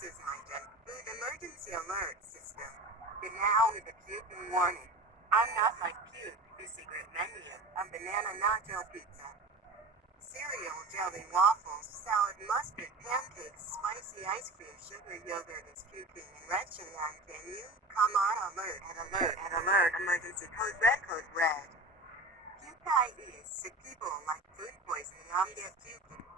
This is my Gen Food Emergency Alert System. Good now with a puking warning. I'm not like puke, the secret menu, a banana nacho pizza. Cereal, jelly, waffles, salad, mustard, pancakes, spicy ice cream, sugar, yogurt is puking and retching on menu. Come on, alert, and alert, and alert, emergency code red. Puke is sick people like food poisoning, get puking.